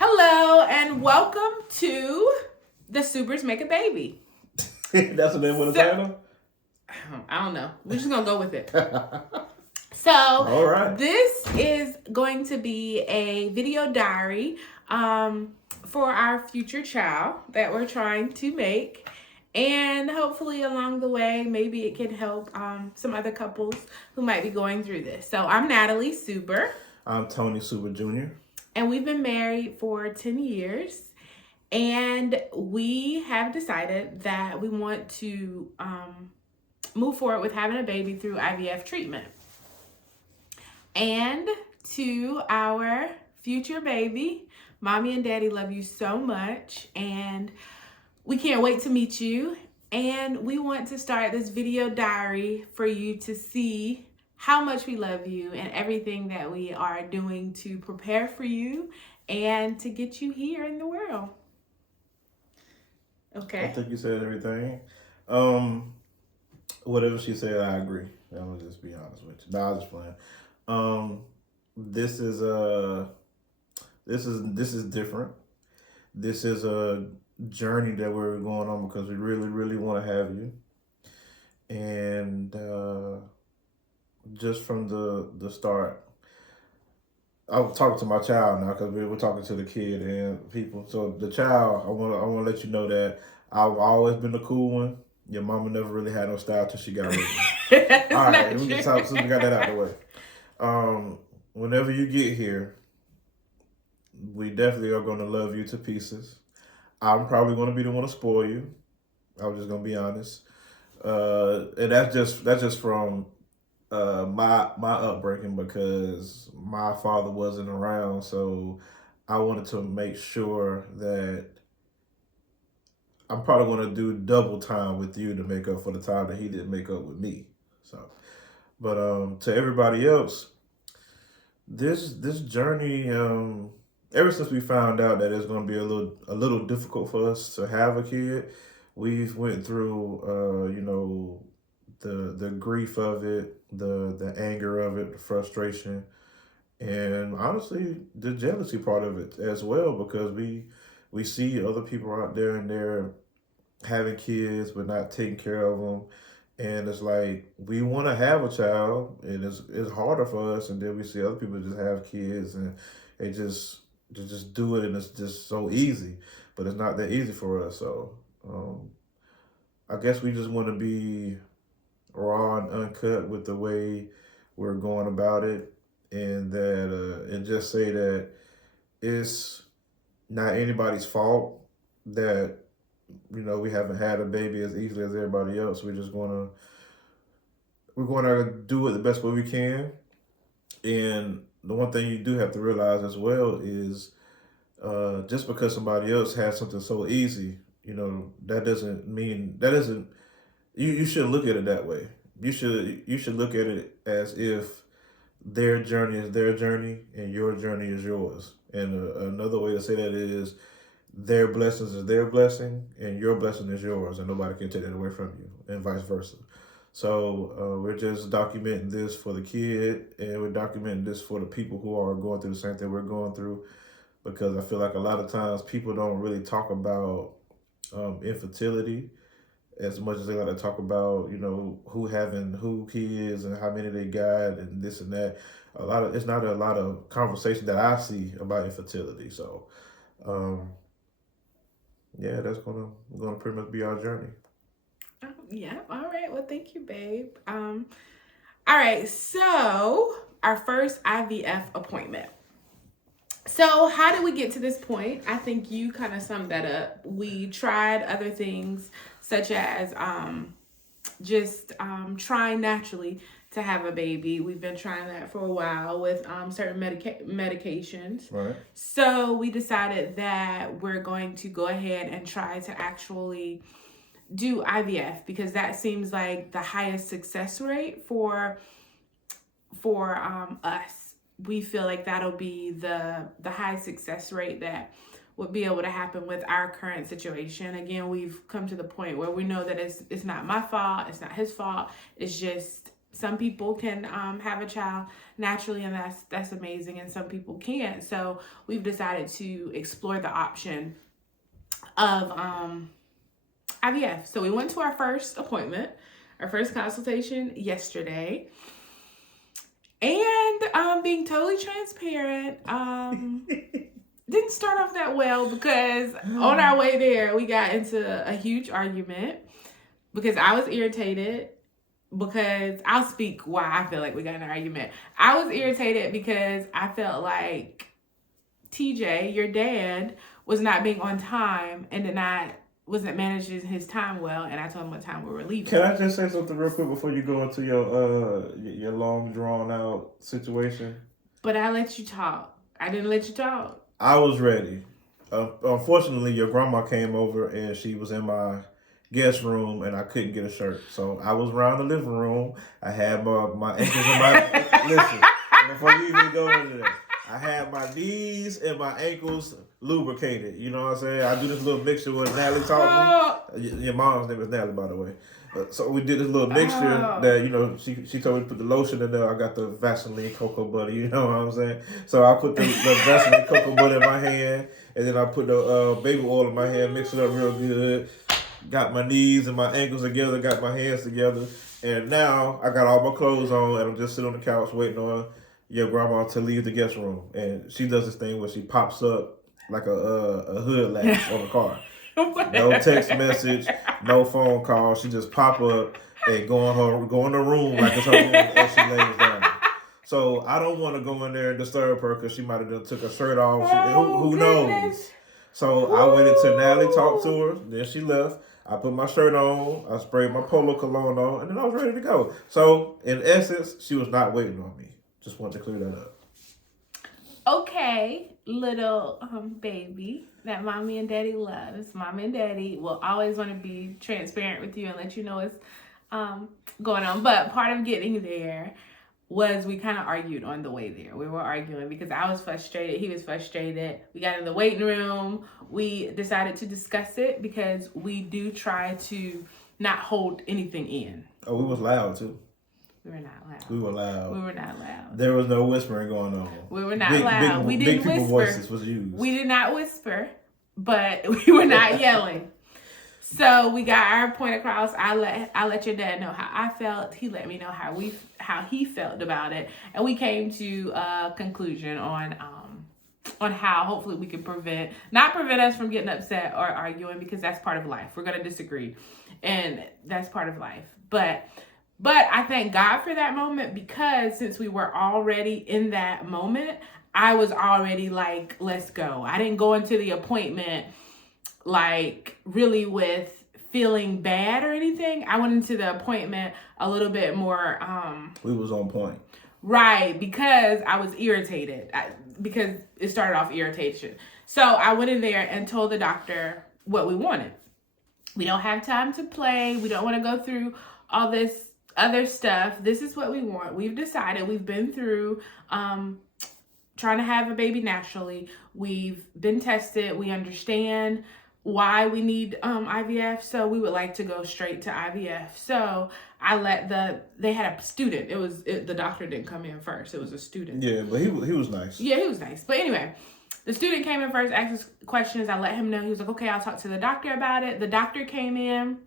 Hello and welcome to the Supers Make a Baby. That's the name of the title? I don't know. We're just going to go with it. So, all right. This is going to be a video diary for our future child that we're trying to make. And hopefully along the way, maybe it can help some other couples who might be going through this. So, I'm Natalie Super. I'm Tony Super Jr. And we've been married for 10 years. And we have decided that we want to move forward with having a baby through IVF treatment. And to our future baby, Mommy and Daddy love you so much. And we can't wait to meet you. And we want to start this video diary for you to see how much we love you and everything that we are doing to prepare for you and to get you here in the world. Okay. I think you said everything. Whatever she said, I agree. I'm gonna just be honest with you. No, I was just playing. This is different. This is a journey that we're going on because we really, really want to have you. And just from the start, I was talking to my child now because we're talking to the kid and people. So the child, I want to let you know that I've always been the cool one. Your mama never really had no style till she got with me. All right, we can talk. So we got that out of the way. Whenever you get here, we definitely are going to love you to pieces. I'm probably going to be the one to spoil you. I'm just going to be honest, and that's just from my upbringing because my father wasn't around, so I wanted to make sure that I'm probably going to do double time with you to make up for the time that he didn't make up with me. So, but to everybody else, this journey, ever since we found out that it's going to be a little difficult for us to have a kid, we've went through the grief of it, the anger of it, the frustration, and honestly the jealousy part of it as well, because we see other people out there and they're having kids but not taking care of them, and it's like we want to have a child and it's harder for us, and then we see other people just have kids and they just do it and it's just so easy, but it's not that easy for us. So I guess we just want to be raw and uncut with the way we're going about it, and that and just say that it's not anybody's fault that we haven't had a baby as easily as everybody else. We're going to do it the best way we can. And the one thing you do have to realize as well is just because somebody else has something so easy, that doesn't you should look at it that way. You should look at it as if their journey is their journey and your journey is yours. And another way to say that is their blessings is their blessing and your blessing is yours, and nobody can take that away from you, and vice versa. So we're just documenting this for the kid, and we're documenting this for the people who are going through the same thing we're going through, because I feel like a lot of times people don't really talk about infertility as much as they like to talk about, who kids and how many they got and this and that. It's not a lot of conversation that I see about infertility. So, yeah, that's gonna pretty much be our journey. Yeah. All right. Well, thank you, babe. All right. So our first IVF appointment. So how did we get to this point? I think you kind of summed that up. We tried other things such as just trying naturally to have a baby. We've been trying that for a while with certain medications. Right. So we decided that we're going to go ahead and try to actually do IVF, because that seems like the highest success rate for us. We feel like that'll be the high success rate that would be able to happen with our current situation. Again, we've come to the point where we know that it's not my fault, it's not his fault, it's just Some people can have a child naturally, and that's amazing, and some people can't. So we've decided to explore the option of IVF. So we went to our first appointment, our first consultation yesterday. And being totally transparent, didn't start off that well because on our way there, we got into a huge argument because I was irritated. Because I'll speak why I feel like we got in an argument. I was irritated because I felt like TJ, your dad, was not being on time and wasn't managing his time well, and I told him what time we were leaving. Can I just say something real quick before you go into your long drawn out situation? But I let you talk. I didn't let you talk. I was ready. Unfortunately, your grandma came over and she was in my guest room and I couldn't get a shirt. So I was around the living room. I had my ankles in my listen, before you even go into that, I had my knees and my ankles lubricated. You know what I'm saying? I do this little mixture with Natalie taught me. Your mom's name is Natalie, by the way. So we did this little mixture that, she told me to put the lotion in there. I got the Vaseline cocoa butter, you know what I'm saying? So I put the Vaseline cocoa butter in my hand, and then I put the baby oil in my hand, mix it up real good. Got my knees and my ankles together, got my hands together, and now I got all my clothes on, and I'm just sitting on the couch waiting on your grandma to leave the guest room. And she does this thing where she pops up like a hood latch on the car. No text message, no phone call. She just pop up and go in the room like it's her room as she lays down. So I don't want to go in there and disturb her because she might have took her shirt off. Who knows? So I waited till Natalie talked to her. Then she left. I put my shirt on. I sprayed my polo cologne on, and then I was ready to go. So in essence, she was not waiting on me. Just wanted to clear that up. Okay, little baby that mommy and daddy loves. Mommy and daddy will always want to be transparent with you and let you know what's going on. But part of getting there was we kind of argued on the way there. We were arguing because I was frustrated. He was frustrated. We got in the waiting room. We decided to discuss it because we do try to not hold anything in. Oh, we was loud too. We were not loud. We were loud. We were not loud. There was no whispering going on. We were not loud. We didn't big people whisper. Voices was used. We did not whisper, but we were not yelling. So we got our point across. I let your dad know how I felt. He let me know how he felt about it, and we came to a conclusion on how hopefully we can not prevent us from getting upset or arguing, because that's part of life. We're gonna disagree, and that's part of life. But I thank God for that moment, because since we were already in that moment, I was already like, let's go. I didn't go into the appointment like really with feeling bad or anything. I went into the appointment a little bit more we was on point. Right, because I was irritated. Because it started off irritation. So I went in there and told the doctor what we wanted. We don't have time to play. We don't want to go through all this other stuff. This is what we want. We've decided. We've been through trying to have a baby naturally. We've been tested. We understand why we need IVF, so we would like to go straight to IVF. So I let they had a student. The doctor didn't come in first. It was a student. Yeah, but he was nice. Yeah, he was nice. But anyway, the student came in first, asked us questions. I let him know. He was like, okay, I'll talk to the doctor about it. The doctor came in,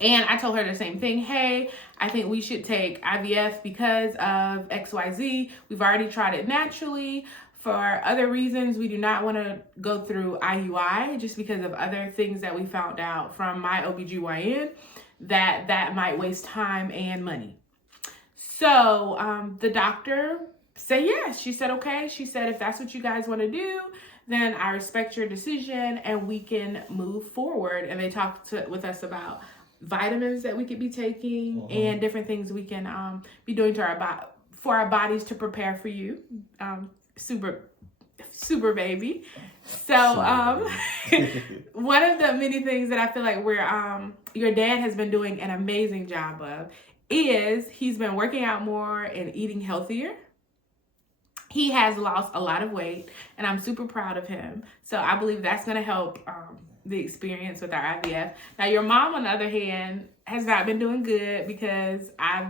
and I told her the same thing. Hey, I think we should take IVF because of XYZ. We've already tried it naturally. For other reasons, we do not want to go through IUI just because of other things that we found out from my OBGYN that might waste time and money. So the doctor said yes. She said, okay. She said, if that's what you guys want to do, then I respect your decision and we can move forward. And they talked with us about vitamins that we could be taking and different things we can be doing to for our bodies to prepare for you. Super baby. So one of the many things that I feel like your dad has been doing an amazing job of is he's been working out more and eating healthier. He has lost a lot of weight, and I'm super proud of him. So I believe that's going to help the experience with our IVF. Now, your mom, on the other hand, has not been doing good because I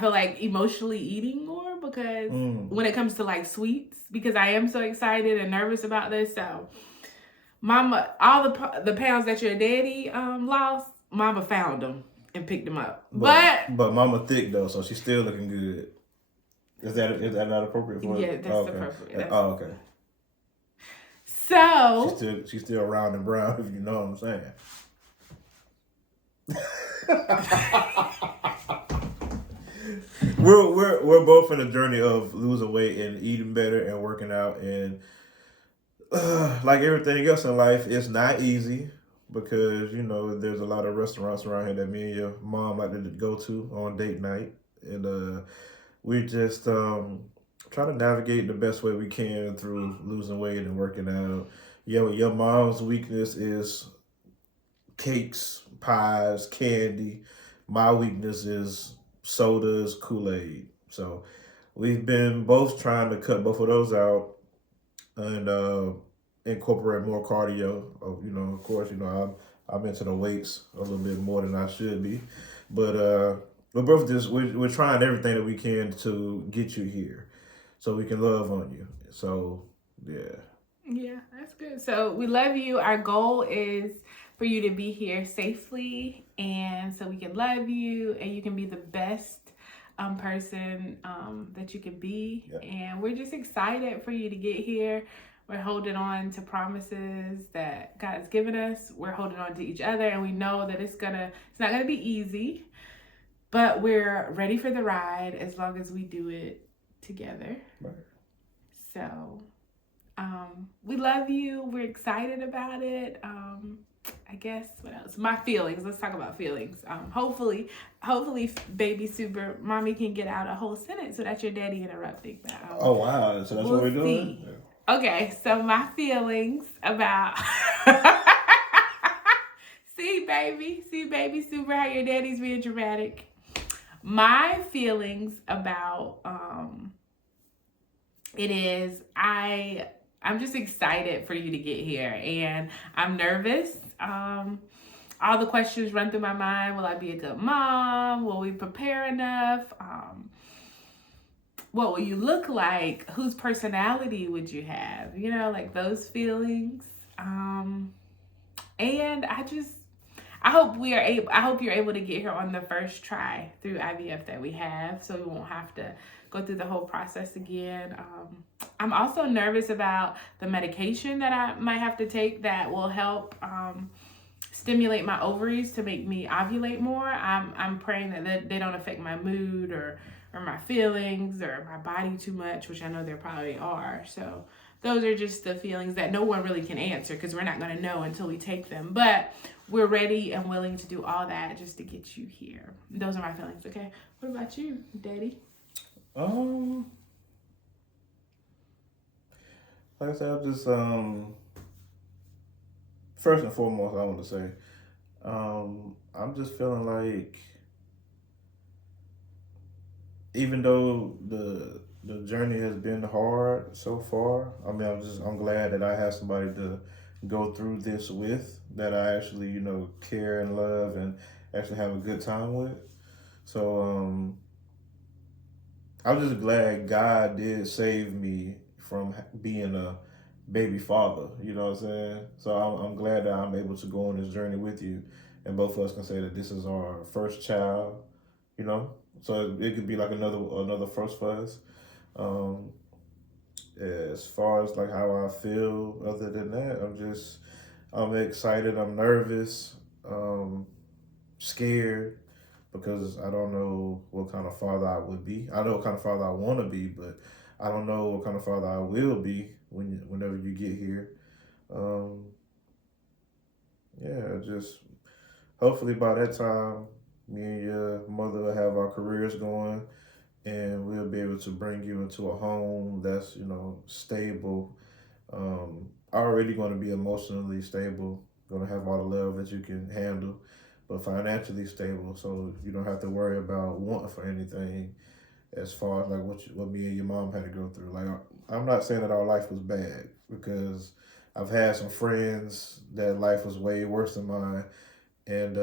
feel like emotionally eating more because when it comes to like sweets, because I am so excited and nervous about this. So, Mama, all the pounds that your daddy lost, Mama found them and picked them up. But Mama thick though, so she's still looking good. Is that not appropriate for? Yeah, that's appropriate. Okay. So she's still round and brown, if you know what I'm saying. We're both in a journey of losing weight and eating better and working out, and like everything else in life, it's not easy because there's a lot of restaurants around here that me and your mom like to go to on date night, and we just try to navigate the best way we can through losing weight and working out. Your mom's weakness is cakes, pies, candy. My weakness is sodas, Kool-Aid. So we've been both trying to cut both of those out and incorporate more cardio. Of course, I'm into the weights a little bit more than I should be, but we're both we're trying everything that we can to get you here, so we can love on you. So yeah. Yeah, that's good. So we love you. Our goal is for you to be here safely, and so we can love you, and you can be the best person that you can be. Yep. And we're just excited for you to get here. We're holding on to promises that God has given us. We're holding on to each other, and we know that it's not gonna be easy, but we're ready for the ride as long as we do it together. Right. So we love you. We're excited about it. I guess what else? My feelings. Let's talk about feelings. Hopefully, baby super mommy can get out a whole sentence without your daddy interrupting. But, oh wow! So that's what we're doing. Yeah. Okay, so my feelings about see baby super how your daddy's being dramatic. My feelings about it is I'm just excited for you to get here, and I'm nervous. All the questions run through my mind. Will I be a good mom? Will we prepare enough? What will you look like? Whose personality would you have? Like those feelings. And I hope you're able to get here on the first try through IVF that we have, so we won't have to go through the whole process again. I'm also nervous about the medication that I might have to take that will help stimulate my ovaries to make me ovulate more. I'm praying that they don't affect my mood or my feelings or my body too much, which I know there probably are. So those are just the feelings that no one really can answer because we're not going to know until we take them. But we're ready and willing to do all that just to get you here. Those are my feelings, okay? What about you, Daddy? Like I said, I just first and foremost, I want to say, I'm just feeling like, even though the journey has been hard so far, I mean, I'm glad that I have somebody to go through this with, that I actually care and love and actually have a good time with. So I'm just glad God did save me from being a baby father, you know what I'm saying? So I'm glad that I'm able to go on this journey with you, and both of us can say that this is our first child, so it could be like another first for us. As far as like how I feel, other than that, I'm excited, I'm nervous, scared, because I don't know what kind of father I would be. I know what kind of father I want to be, but I don't know what kind of father I will be whenever you get here. Just hopefully by that time, me and your mother will have our careers going, and we'll be able to bring you into a home that's stable. Already going to be emotionally stable, going to have all the love that you can handle, but financially stable, so you don't have to worry about wanting for anything. As far as like what me and your mom had to go through, like I'm not saying that our life was bad, because I've had some friends that life was way worse than mine, and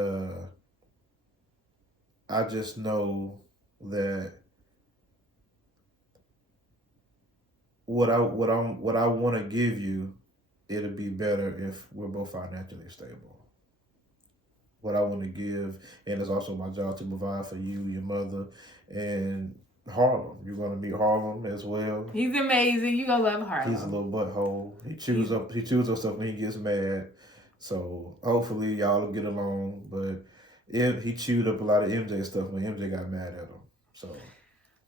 I just know that what I want to give you, it'll be better if we're both financially stable. What I want to give, and it's also my job to provide for you, your mother, and Harlem. You're gonna meet Harlem as well. He's amazing. You gonna love Harlem. He's a little butthole. He chews up stuff when he gets mad. So hopefully y'all will get along. But he chewed up a lot of MJ stuff when MJ got mad at him. So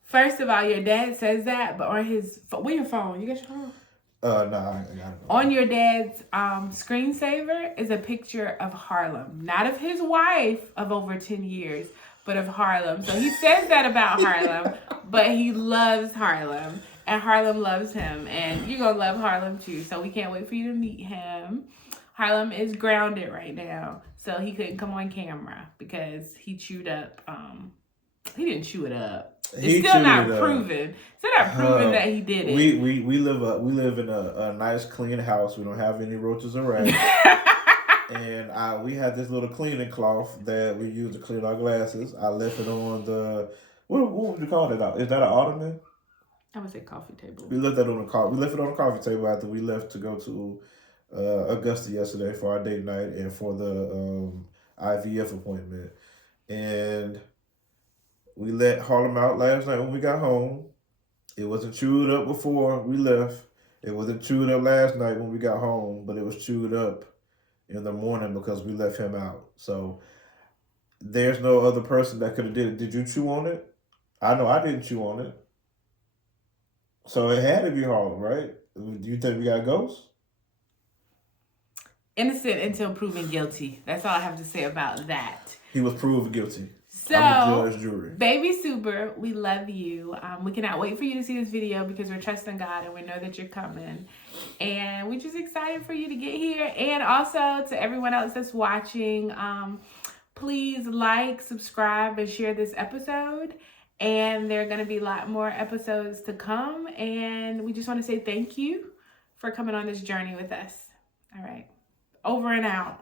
first of all, your dad says that, but on his where your phone? You got your phone? I got it. On your dad's screensaver is a picture of Harlem, not of his wife of over 10 years, but of Harlem. So he says that about Harlem, but he loves Harlem, and Harlem loves him, and you're gonna love Harlem too. So we can't wait for you to meet him. Harlem is grounded right now, so he couldn't come on camera because he chewed up. He didn't chew it up. It's still not proven. Still not proven that he did it. We live in a nice clean house. We don't have any roaches or rats. And we had this little cleaning cloth that we use to clean our glasses. I left it on the what would you call it? Is that an ottoman? I would say coffee table. We left that on the We left it on the coffee table after we left to go to Augusta yesterday for our date night and for the IVF appointment. And we let Harlem out last night when we got home. It wasn't chewed up before we left. It wasn't chewed up last night when we got home, but it was chewed up in the morning because we left him out. So there's no other person that could have did it. Did you chew on it? I know I didn't chew on it. So it had to be Harlem, right? Do you think we got ghosts? Innocent until proven guilty. That's all I have to say about that. He was proved guilty. So, I'm a judge, jury. Baby Super, we love you. We cannot wait for you to see this video because we're trusting God and we know that you're coming. And we're just excited for you to get here. And also to everyone else that's watching, please like, subscribe, and share this episode. And there are going to be a lot more episodes to come. And we just want to say thank you for coming on this journey with us. All right. Over and out.